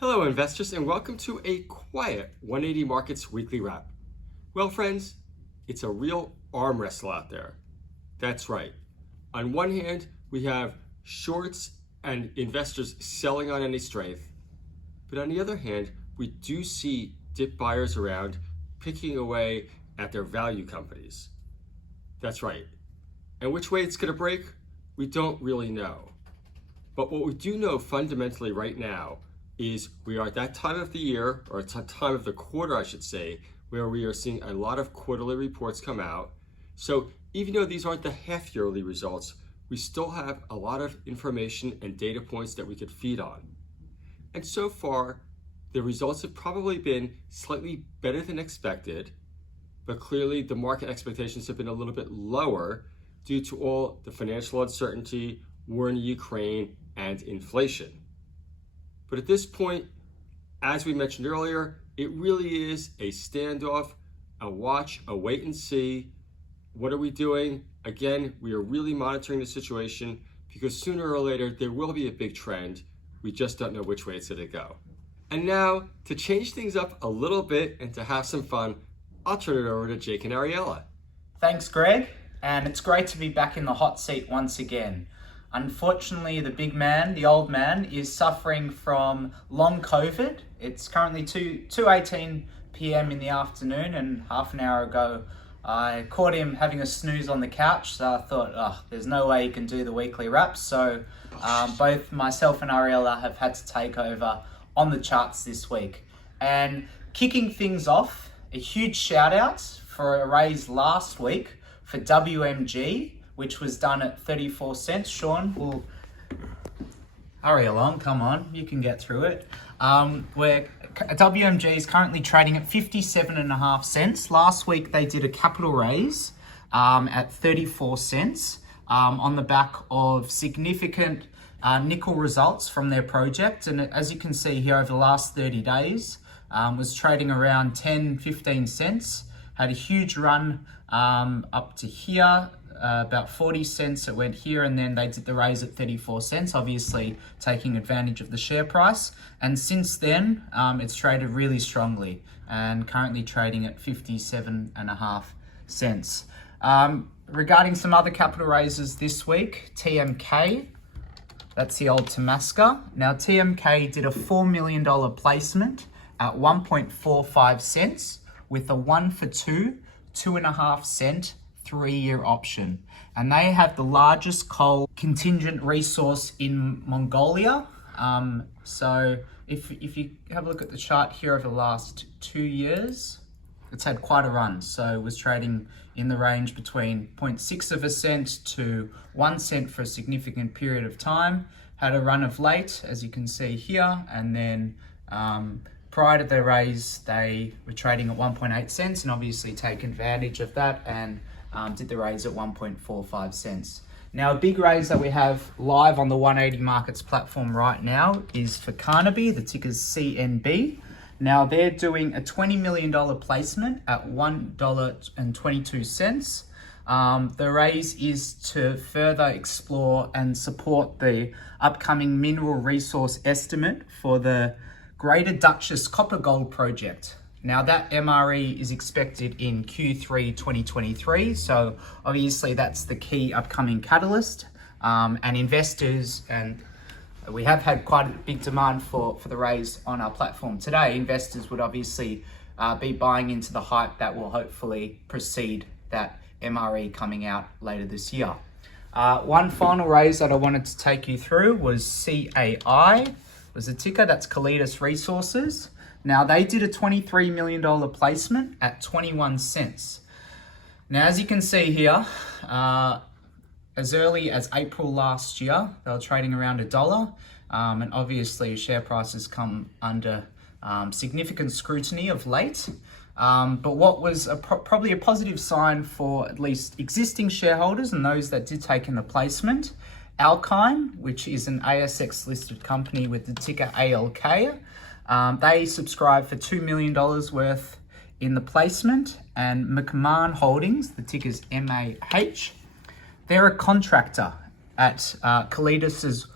Hello, investors, and welcome to a quiet 180 Markets weekly wrap. Well, friends, it's a real arm wrestle out there. That's right. On one hand, we have shorts and investors selling on any strength. But on the other hand, we do see dip buyers around picking away at their value companies. That's right. And which way it's going to break, we don't really know. But what we do know fundamentally right now is we are at that time of the year, or time of the quarter, I should say, where we are seeing a lot of quarterly reports come out. So even though these aren't the half-yearly results, we still have a lot of information and data points that we could feed on. And so far, the results have probably been slightly better than expected, but clearly the market expectations have been a little bit lower due to all the financial uncertainty, war in Ukraine, and inflation. But at this point, as we mentioned earlier, it really is a standoff, a watch, a wait and see. What are we doing? Again, we are really monitoring the situation because sooner or later there will be a big trend. We just don't know which way it's going to go. And now, to change things up a little bit and to have some fun, I'll turn it over to Jake and Ariella. Thanks, Greg, and it's great to be back in the hot seat once again. Unfortunately, the big man, the old man, is suffering from long COVID. It's currently 2:18 p.m. in the afternoon, and half an hour ago I caught him having a snooze on the couch, so I thought, there's no way he can do the weekly wraps. So both myself and Ariella have had to take over on the charts this week. And kicking things off, a huge shout out for a raise last week for WMG, which was done at 34 cents. Sean will hurry along, come on, you can get through it. Where WMG is currently trading at 57.5 cents. Last week they did a capital raise at 34 cents on the back of significant nickel results from their project. And as you can see here, over the last 30 days, was trading around 10, 15 cents. Had a huge run up to here, about 40 cents it went here, and then they did the raise at 34 cents, obviously taking advantage of the share price. And since then, it's traded really strongly and currently trading at 57.5 cents. Regarding some other capital raises this week, TMK, that's the old Temasca. Now TMK did a $4 million placement at 1.45 cents with a 1-for-2, 2.5 cent 3-year option. And they have the largest coal contingent resource in Mongolia. So if you have a look at the chart here over the last 2 years, it's had quite a run. So it was trading in the range between 0.6 of a cent to 1 cent for a significant period of time. Had a run of late, as you can see here, and then prior to the raise, they were trading at 1.8 cents and obviously take advantage of that and did the raise at 1.45 cents. Now, a big raise that we have live on the 180 Markets platform right now is for Carnaby, the ticker's CNB. Now, they're doing a $20 million placement at $1.22. The raise is to further explore and support the upcoming mineral resource estimate for the Greater Duchess Copper Gold Project. Now that MRE is expected in Q3 2023, so obviously that's the key upcoming catalyst. And investors, and we have had quite a big demand for the raise on our platform today, investors would obviously be buying into the hype that will hopefully precede that MRE coming out later this year. One final raise that I wanted to take you through was CAI, was a ticker, that's Calidus Resources. Now they did a $23 million placement at 21 cents. Now, as you can see here, as early as April last year, they were trading around $1. And obviously share prices come under significant scrutiny of late. But what was probably a positive sign for at least existing shareholders and those that did take in the placement, Alkine, which is an ASX listed company with the ticker ALK, they subscribed for $2 million worth in the placement, and McMahon Holdings, the ticker's MAH, they're a contractor at Calidus's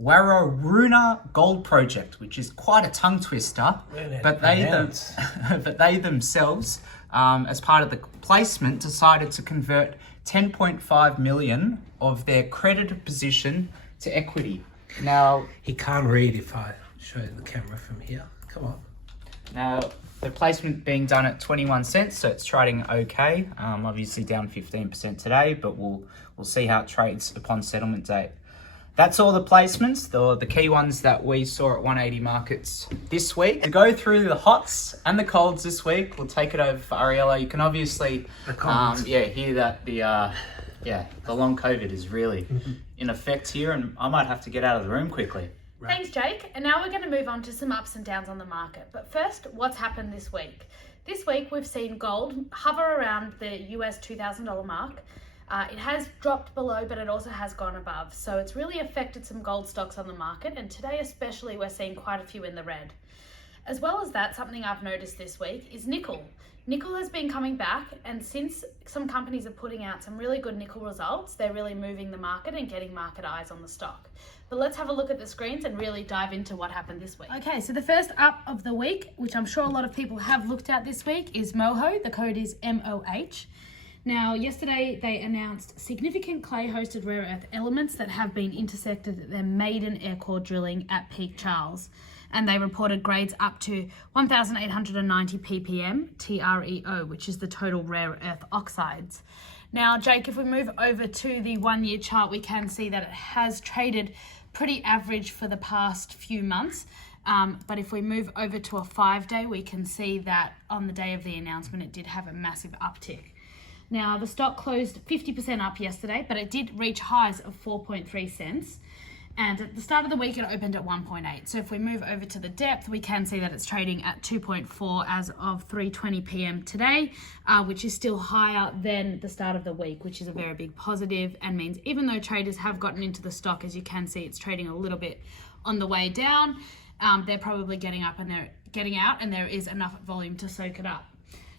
Warrawoona Gold Project, which is quite a tongue twister, but they themselves, as part of the placement, decided to convert 10.5 million of their credited position to equity. Now, He can't read if I show the camera from here. Come on. Now, the placement being done at 21 cents, so it's trading okay. Obviously down 15% today, but we'll see how it trades upon settlement date. That's all the placements, the key ones that we saw at 180 Markets this week. To go through the hots and the colds this week, we'll take it over for Ariella. You can obviously hear that the long COVID is really in effect here, and I might have to get out of the room quickly. Thanks, Jake. And now we're going to move on to some ups and downs on the market. But first, what's happened this week? This week, we've seen gold hover around the US $2,000 mark. It has dropped below, but it also has gone above. So it's really affected some gold stocks on the market. And today especially, we're seeing quite a few in the red. As well as that, something I've noticed this week is nickel. Nickel has been coming back, and since some companies are putting out some really good nickel results, they're really moving the market and getting market eyes on the stock. But let's have a look at the screens and really dive into what happened this week. Okay, so the first up of the week, which I'm sure a lot of people have looked at this week, is MOHO. The code is MOH. Now, yesterday they announced significant clay-hosted rare earth elements that have been intersected at their maiden air core drilling at Peak Charles. And they reported grades up to 1,890 ppm TREO, which is the total rare earth oxides. Now, Jake, if we move over to the 1 year chart, we can see that it has traded pretty average for the past few months. But if we move over to a 5 day, we can see that on the day of the announcement, it did have a massive uptick. Now, the stock closed 50% up yesterday, but it did reach highs of 4.3 cents. And at the start of the week, it opened at 1.8. So if we move over to the depth, we can see that it's trading at 2.4 as of 3:20 p.m. today, which is still higher than the start of the week, which is a very big positive and means even though traders have gotten into the stock, as you can see, it's trading a little bit on the way down. They're probably getting up and they're getting out, and there is enough volume to soak it up.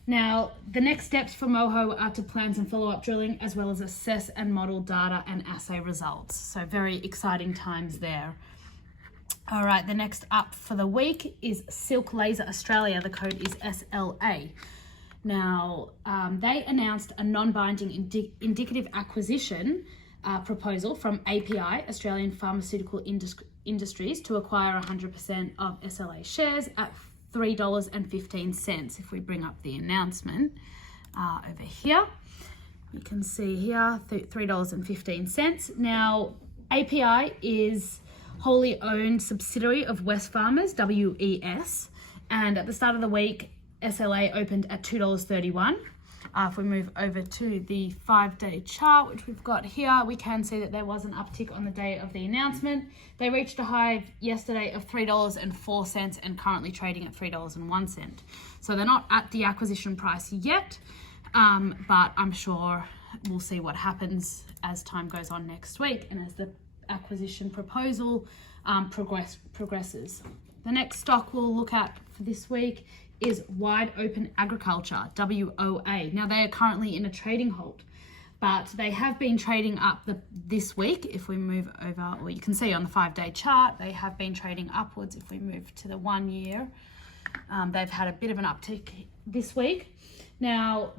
Now, the next steps for MOHO are to plan some follow-up drilling as well as assess and model data and assay results. So very exciting times there. All right, the next up for the week is Silk Laser Australia. The code is SLA. Now, they announced a non-binding indicative acquisition proposal from API, Australian Pharmaceutical Industries, to acquire 100% of SLA shares at $3.15. If we bring up the announcement over here, you can see here $3.15. Now, API is wholly owned subsidiary of Wesfarmers, WES, and at the start of the week, SLA opened at $2.31. If we move over to the 5 day chart, which we've got here, we can see that there was an uptick on the day of the announcement. They reached a high yesterday of $3.04 and currently trading at $3.01. So they're not at the acquisition price yet, but I'm sure we'll see what happens as time goes on next week and as the acquisition proposal progresses. The next stock we'll look at for this week is Wide Open Agriculture, WOA. Now, they are currently in a trading halt, but they have been trading up this week. If we move over, or you can see on the 5 day chart, they have been trading upwards. If we move to the 1 year, they've had a bit of an uptick this week. Now,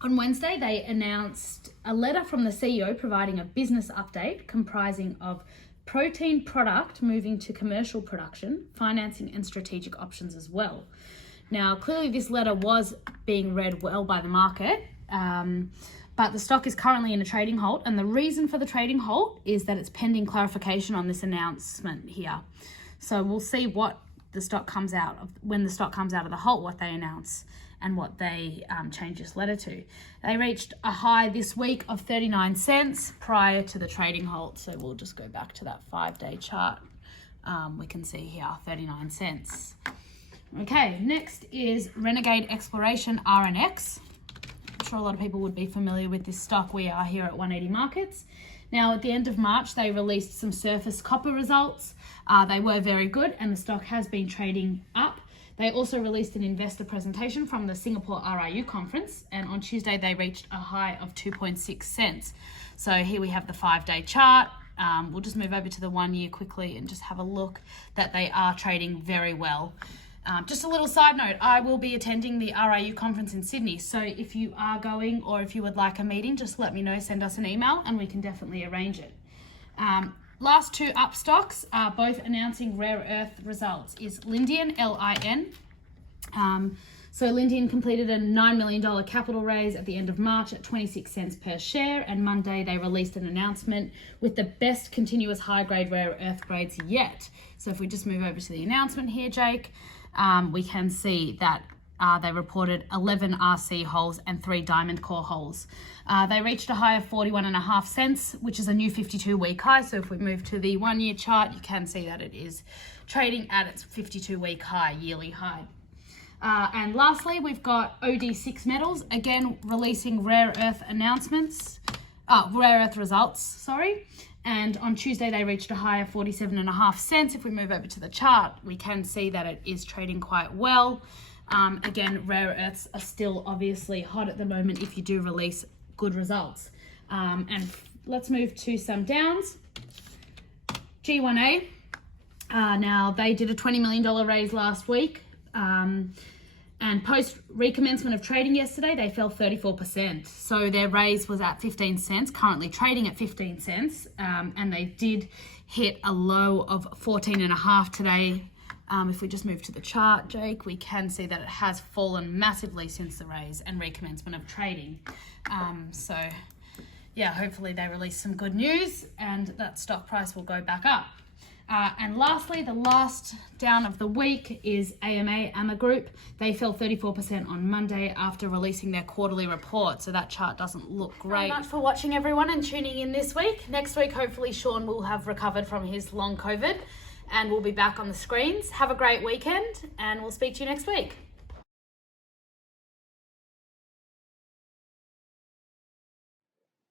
on Wednesday, they announced a letter from the CEO providing a business update comprising of protein product moving to commercial production, financing and strategic options as well. Now, clearly this letter was being read well by the market, but the stock is currently in a trading halt, and the reason for the trading halt is that it's pending clarification on this announcement here. So we'll see what the stock comes out of, when the stock comes out of the halt, what they announce and what they change this letter to. They reached a high this week of 39 cents prior to the trading halt. So we'll just go back to that 5 day chart. We can see here 39 cents. Okay, next is Renegade Exploration, RNX. I'm sure a lot of people would be familiar with this stock. We are here at 180 Markets. Now, at the end of March, they released some surface copper results. They were very good, and the stock has been trading up. They also released an investor presentation from the Singapore RIU conference, and on Tuesday they reached a high of 2.6 cents. So here we have the 5 day chart. We'll just move over to the 1 year quickly and just have a look that they are trading very well. Just a little side note, I will be attending the RIU conference in Sydney. So if you are going or if you would like a meeting, just let me know, send us an email and we can definitely arrange it. Last two up stocks are both announcing rare earth results is Lindian, L-I-N. So Lindian completed a $9 million capital raise at the end of March at 26 cents per share, and Monday they released an announcement with the best continuous high-grade rare earth grades yet. So if we just move over to the announcement here, Jake, we can see that they reported 11 RC holes and 3 diamond core holes. They reached a high of 41.5 cents, which is a new 52-week high. So if we move to the 1 year chart, you can see that it is trading at its 52-week high, yearly high. And lastly, we've got OD6 Metals, again releasing rare earth results, sorry. And on Tuesday, they reached a high of 47.5 cents. If we move over to the chart, we can see that it is trading quite well. Again, rare earths are still obviously hot at the moment if you do release good results. And let's move to some downs. G1A, now they did a $20 million raise last week. And post recommencement of trading yesterday, they fell 34%. So their raise was at 15 cents, currently trading at 15 cents. And they did hit a low of 14.5 today. If we just move to the chart, Jake, we can see that it has fallen massively since the raise and recommencement of trading. So yeah, hopefully they release some good news and that stock price will go back up. And lastly, the last down of the week is AMA Group. They fell 34% on Monday after releasing their quarterly report. So that chart doesn't look great. Thank you very much for watching, everyone, and tuning in this week. Next week, hopefully Sean will have recovered from his long COVID and we'll be back on the screens. Have a great weekend and we'll speak to you next week.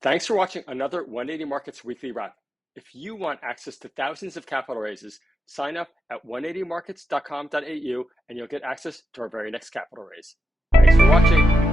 Thanks for watching another 180 Markets Weekly Wrap. If you want access to thousands of capital raises, sign up at 180markets.com.au and you'll get access to our very next capital raise. Thanks for watching.